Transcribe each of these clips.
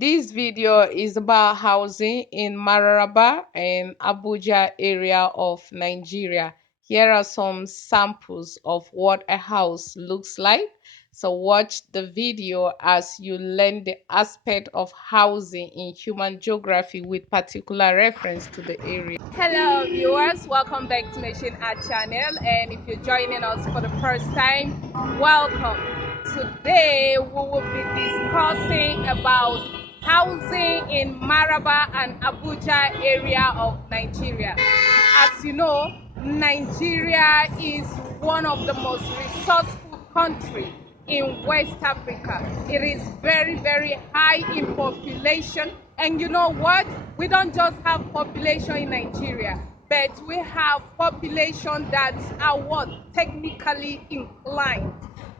This video is about housing in Mararaba and Abuja area of Nigeria. Here are some samples of what a house looks like. So watch the video as you learn the aspect of housing in human geography with particular reference to the area. Hello viewers, welcome back to Machine Art channel, and if you're joining us for the first time, welcome. Today we will be discussing about housing in Maraba and Abuja area of Nigeria. As you know, Nigeria is one of the most resourceful countries in West Africa. It is very high in population, and you know what? We don't just have population in Nigeria, but we have population that are what? Technically inclined.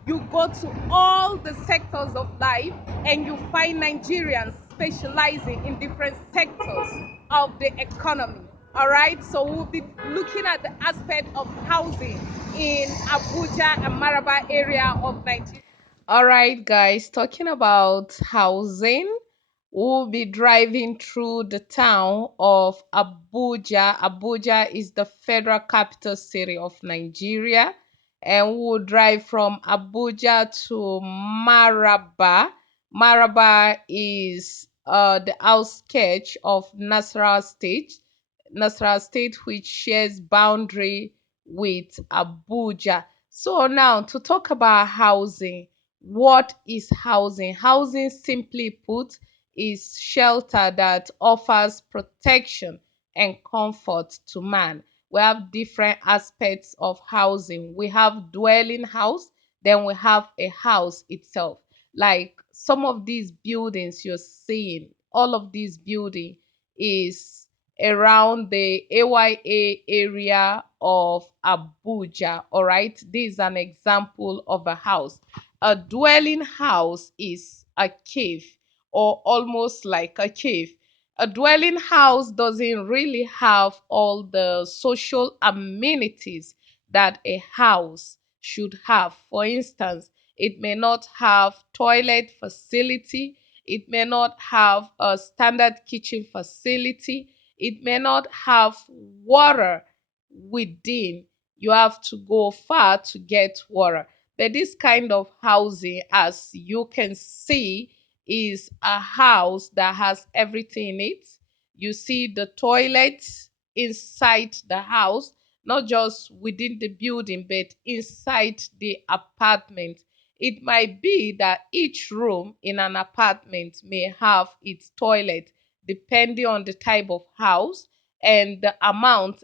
You go to all the sectors of life and you find Nigerians specializing in different sectors of the economy. All right, so we'll be looking at the aspect of housing in Abuja and Maraba area of Nigeria. All right, guys, talking about housing, we'll be driving through the town of Abuja. Abuja is the federal capital city of Nigeria, and we'll drive from Abuja to Maraba. Maraba is the outskirts of Nasarawa State, which shares boundary with Abuja. So now to talk about housing, what is housing? Housing, simply put, is shelter that offers protection and comfort to man. We have different aspects of housing. We have dwelling house, then we have a house itself. Like some of these buildings you're seeing, all of these building is around the AYA area of Abuja. All right, this is an example of a house. A dwelling house is a cave, or almost like a cave. A dwelling house doesn't really have all the social amenities that a house should have. For instance, it may not have toilet facility, it may not have a standard kitchen facility, it may not have water within. You have to go far to get water. But this kind of housing, as you can see, is a house that has everything in it. You see the toilet inside the house, not just within the building, but inside the apartment. It might be that each room in an apartment may have its toilet, depending on the type of house and the amount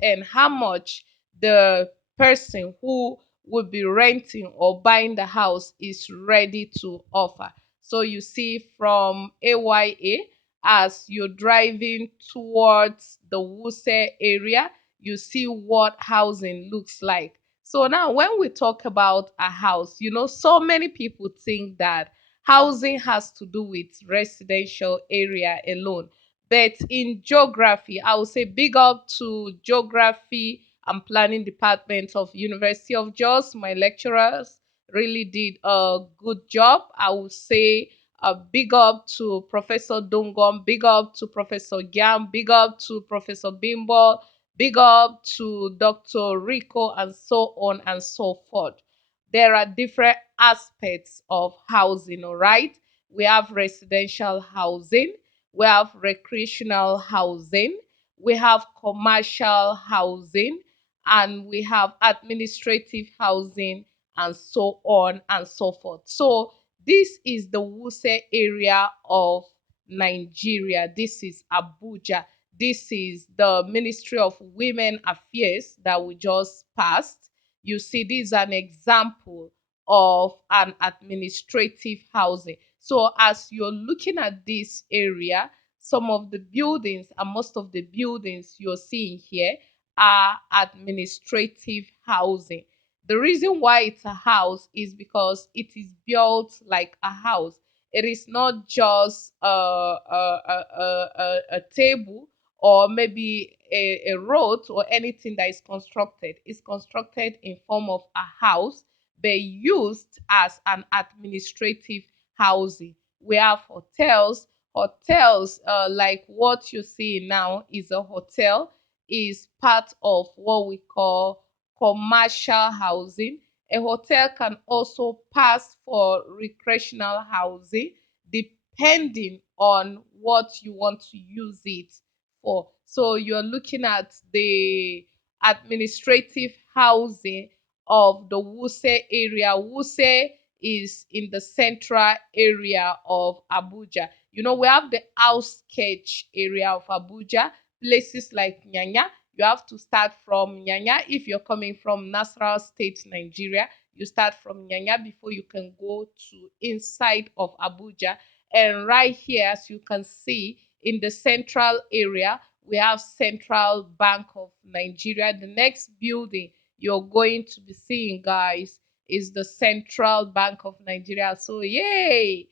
and how much the person who would be renting or buying the house is ready to offer. So you see from AYA, as you're driving towards the Wuse area, you see what housing looks like. So now when we talk about a house, so many people think that housing has to do with residential area alone. But in geography, I would say big up to geography and planning department of University of Jos. My lecturers really did a good job. I would say a big up to Professor Dungom, big up to Professor Gyam, big up to Professor Bimbo, big up to Dr. Rico, and so on and so forth. There are different aspects of housing, all right? We have residential housing, we have recreational housing, we have commercial housing, and we have administrative housing, and so on and so forth. So this is the Wuse area of Nigeria. This is Abuja. This is the Ministry of Women Affairs that we just passed. You see, this is an example of an administrative housing. So as you're looking at this area, some of the buildings and most of the buildings you're seeing here are administrative housing. The reason why it's a house is because it is built like a house. It is not just a table or maybe a road or anything that is constructed. It's constructed in form of a house, but used as an administrative housing. We have hotels. Hotels, like what you see now, is a hotel, is part of what we call commercial housing. A hotel can also pass for recreational housing depending on what you want to use it for. So you're looking at the administrative housing of the Wuse area. Wuse is in the central area of Abuja. You know, we have the outskirts area of Abuja, places like Nyanya. You have to start from Nyanya. If you're coming from Nasarawa State, Nigeria, you start from Nyanya before you can go to inside of Abuja. And right here, as you can see, in the central area, we have Central Bank of Nigeria. The next building you're going to be seeing, guys, is the Central Bank of Nigeria. So, yay!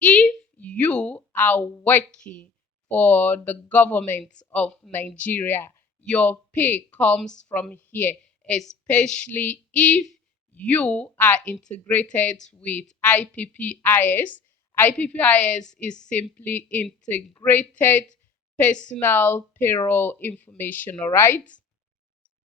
If you are working for the government of Nigeria, your pay comes from here, especially if you are integrated with IPPIS. IPPIS is simply integrated personal payroll information, all right?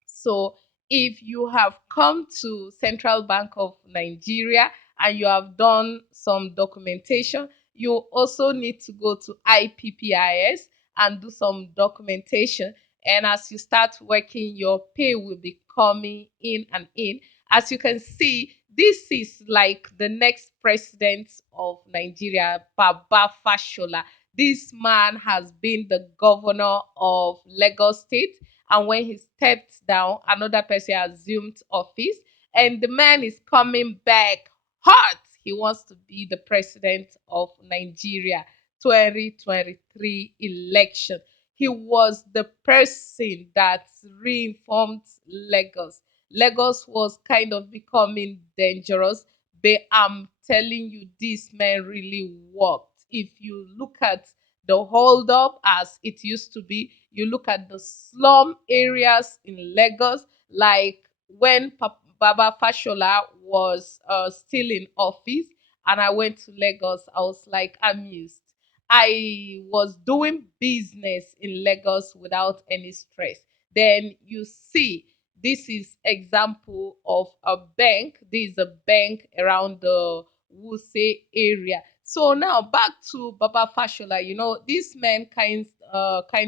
So if you have come to Central Bank of Nigeria and you have done some documentation, you also need to go to IPPIS and do some documentation. And as you start working, your pay will be coming in and in. As you can see, this is like the next president of Nigeria, Baba Fashola. This man has been the governor of Lagos State, and when he stepped down, another person assumed office, and the man is coming back hot. He wants to be the president of Nigeria 2023 election. He was the person that reinformed Lagos. Lagos was kind of becoming dangerous, but I'm telling you, this man really worked. If you look at the hold up as it used to be, you look at the slum areas in Lagos, like when Baba Fashola was still in office, and I went to Lagos, I was like amused. I was doing business in Lagos without any stress. Then you see, this is example of a bank. This is a bank around the Wuse area. So now back to Baba Fashola. You know, this man kind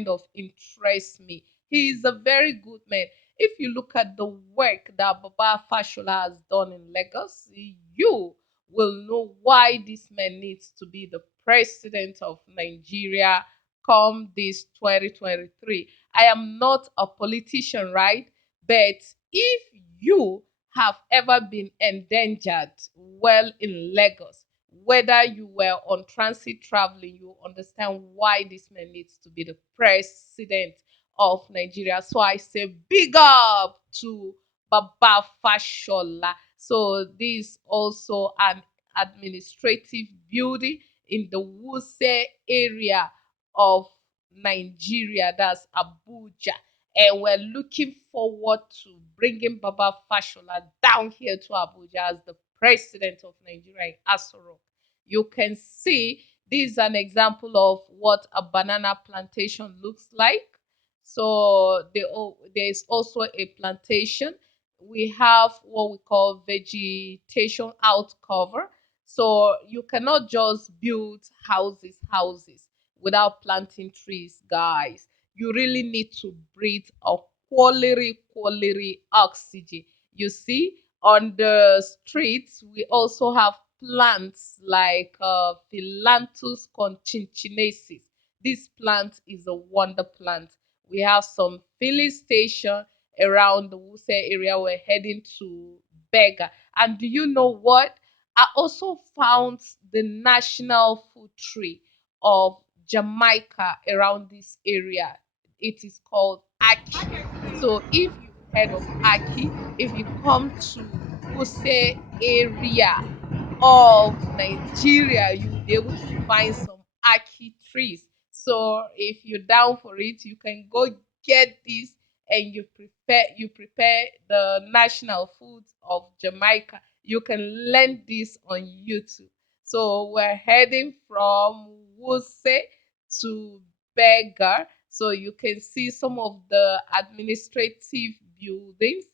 of interests me. He is a very good man. If you look at the work that Baba Fashola has done in Lagos, you will know why this man needs to be the president of Nigeria come this 2023. I am not a politician, right? But if you have ever been endangered well in Lagos, whether you were on transit traveling, you understand why this man needs to be the president of Nigeria. So I say big up to Baba Fashola. So this also an administrative building in the Wuse area of Nigeria, that's Abuja. And we're looking forward to bringing Baba Fashola down here to Abuja as the president of Nigeria in Aso Rock. You can see this is an example of what a banana plantation looks like. So there's also a plantation. We have what we call vegetation out cover. So you cannot just build houses without planting trees, guys. You really need to breathe a quality oxygen. You see, on the streets, we also have plants like Philanthus conchinchinaceae. This plant is a wonder plant. We have some filling station around the Wuse area. We're heading to Bega. And do you know what? I also found the national food tree of Jamaica around this area. It is called Aki. So if you've heard of Aki, if you come to Wuse area of Nigeria, you will be able to find some Aki trees. So if you're down for it, you can go get this and you prepare the national foods of Jamaica. You can learn this on YouTube. So we're heading from Wuse to Beggar. So you can see some of the administrative buildings.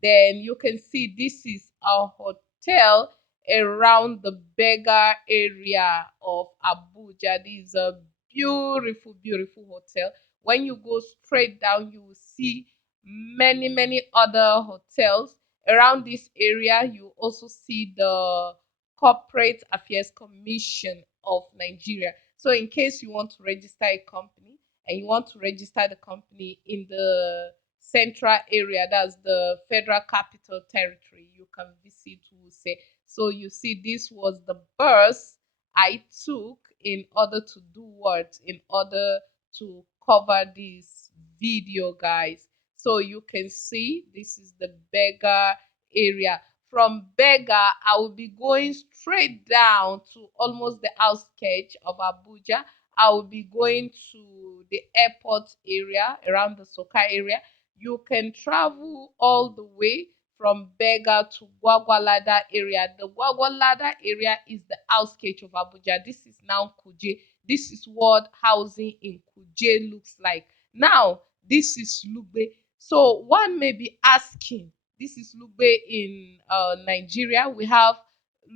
Then you can see this is a hotel around the Beggar area of Abuja. This is a beautiful, beautiful hotel. When you go straight down, you will see many, many other hotels around this area. You also see the Corporate Affairs Commission of Nigeria. So, in case you want to register a company and you want to register the company in the central area, that's the Federal Capital Territory, you can visit Wuse. So, you see, this was the bus I took in order to do what? In order to cover this video, guys. So, you can see this is the beggar area. From Bega, I will be going straight down to almost the outskirts of Abuja. I will be going to the airport area, around the Soka area. You can travel all the way from Bega to Gwagwalada area. The Gwagwalada area is the outskirts of Abuja. This is now Kuje. This is what housing in Kuje looks like. Now, this is Lugbe. So one may be asking, this is Lugbe in Nigeria. We have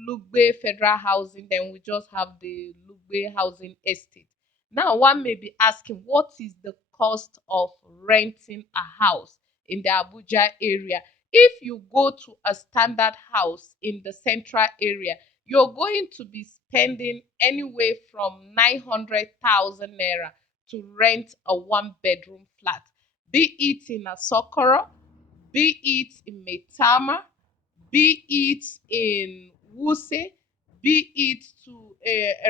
Lugbe Federal Housing, then we just have the Lugbe Housing Estate. Now, one may be asking, what is the cost of renting a house in the Abuja area? If you go to a standard house in the central area, you're going to be spending anywhere from 900,000 naira to rent a one bedroom flat, be it in a Sokoro, be it in Metama, be it in Wuse, be it to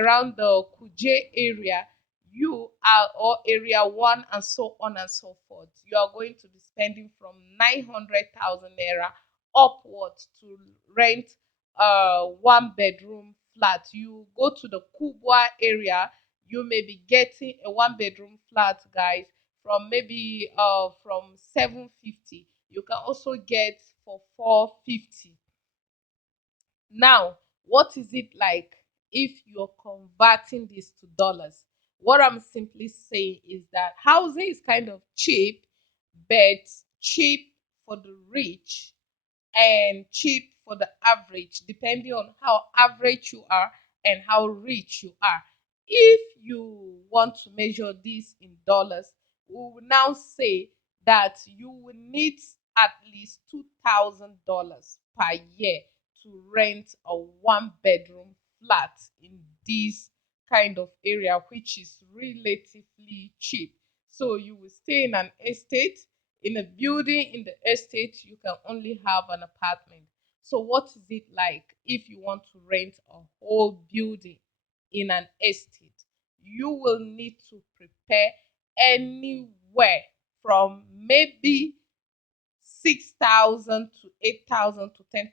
around the Kuje area, you are or area one and so on and so forth. You are going to be spending from 900,000 naira upwards to rent a one bedroom flat. You go to the Kubwa area, you may be getting a one bedroom flat, guys, from maybe from 750. You can also get for 450. Now, what is it like if you're converting this to dollars? What I'm simply saying is that housing is kind of cheap, but cheap for the rich and cheap for the average, depending on how average you are and how rich you are. If you want to measure this in dollars, we will now say that you will need at least $2,000 per year to rent a one bedroom flat in this kind of area, which is relatively cheap. So you will stay in an estate, in a building in the estate. You can only have an apartment. So what is it like if you want to rent a whole building in an estate? You will need to prepare anywhere from maybe 6,000 to 8,000 to $10,000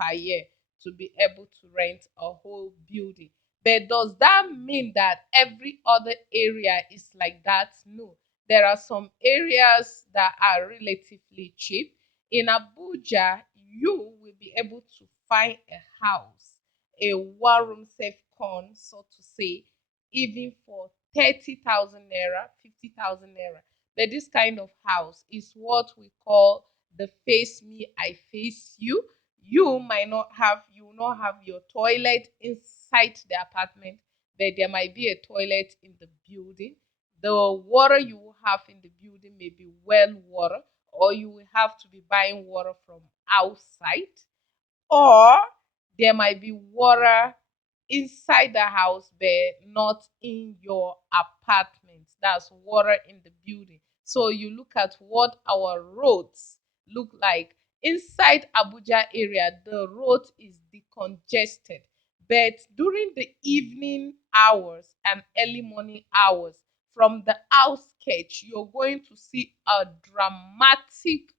per year to be able to rent a whole building. But does that mean that every other area is like that? No. There are some areas that are relatively cheap. In Abuja, you will be able to find a house, a one room safe con, so to say, even for 30,000 naira, 50,000 naira. But this kind of house is what we call the face me, I face you. You will not have your toilet inside the apartment, but there might be a toilet in the building. The water you will have in the building may be well water, or you will have to be buying water from outside, or there might be water inside the house but not in your apartment. That's water in the building. So you look at what our roads look like. Inside Abuja area, the road is decongested, but during the evening hours and early morning hours, from the outskirts, you're going to see a dramatic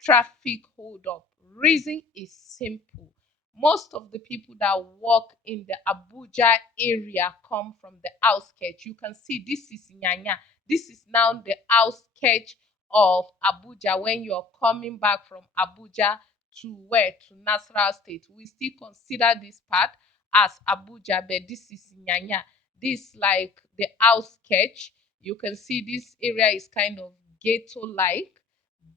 traffic hold up. Reason is simple. Most of the people that work in the Abuja area come from the outskirts. You can see this is Nyanya. This is now the outskirts of Abuja when you're coming back from Abuja to where? To Nasarawa State. We still consider this part as Abuja, but this is Nyanya. This like the outsketch. You can see this area is kind of ghetto like.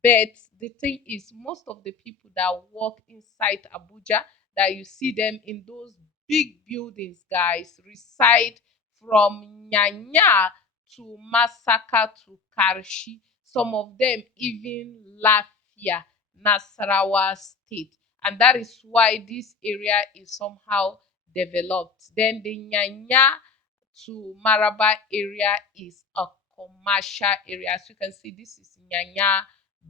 But the thing is, most of the people that work inside Abuja, that you see them in those big buildings, guys, reside from Nyanya to Masaka to Karshi. Some of them even Lafia, Nasarawa State. And that is why this area is somehow developed. Then the Nyanya to Maraba area is a commercial area. As you can see, this is Nyanya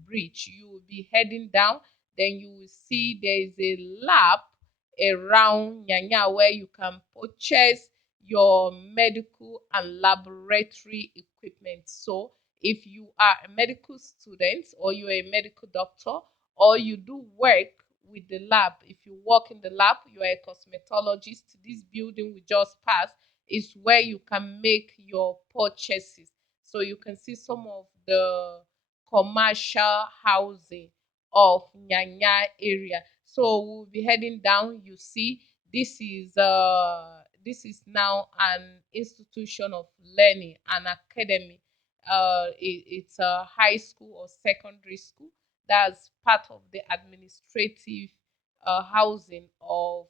Bridge. You will be heading down, then you will see there is a lab around Nyanya where you can purchase your medical and laboratory equipment. So, if you are a medical student or you're a medical doctor or you do work with the lab, if you work in the lab, you're a cosmetologist, this building we just passed is where you can make your purchases. So you can see some of the commercial housing of Nyanya area. So we'll be heading down. You see, this is now an institution of learning, an academy. It's a high school or secondary school. That's part of the administrative housing of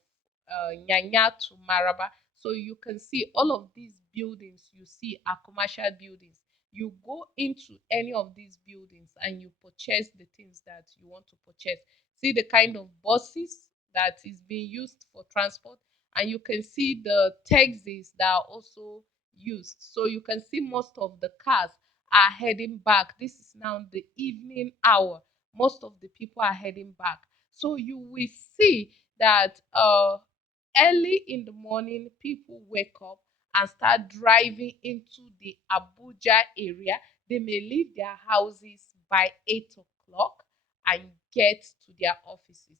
Nyanya to Maraba. So you can see all of these buildings you see are commercial buildings. You go into any of these buildings and you purchase the things that you want to purchase. See the kind of buses that is being used for transport, and you can see the taxis that are also used. So you can see most of the cars are heading back. This is now the evening hour. Most of the people are heading back. So you will see that early in the morning, people wake up and start driving into the Abuja area. They may leave their houses by 8 o'clock and get to their offices.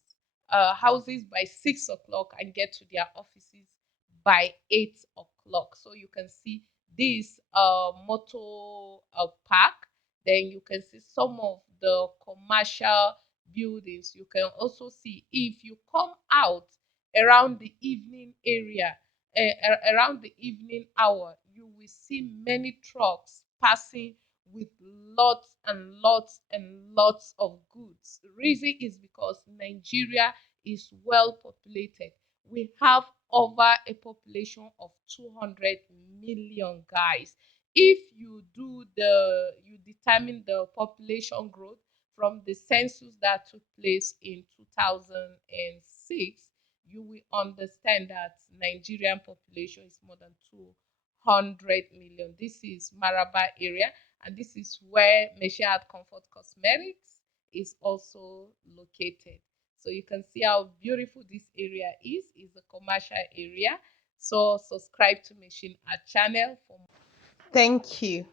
Houses by 6 o'clock and get to their offices by 8 o'clock. So you can see this motor park. Then you can see some of the commercial buildings. You can also see if you come out around the evening area, around the evening hour, you will see many trucks passing with lots and lots and lots of goods. The reason is because Nigeria is well populated. We have over a population of 200 million, guys. If you determine the population growth from the census that took place in 2006, you will understand that Nigerian population is more than 200 million. This is Maraba area, and this is where Mesha Comfort Cosmetics is also located. So you can see how beautiful this area is. It's a commercial area. So subscribe to Machine Art channel for more. Thank you.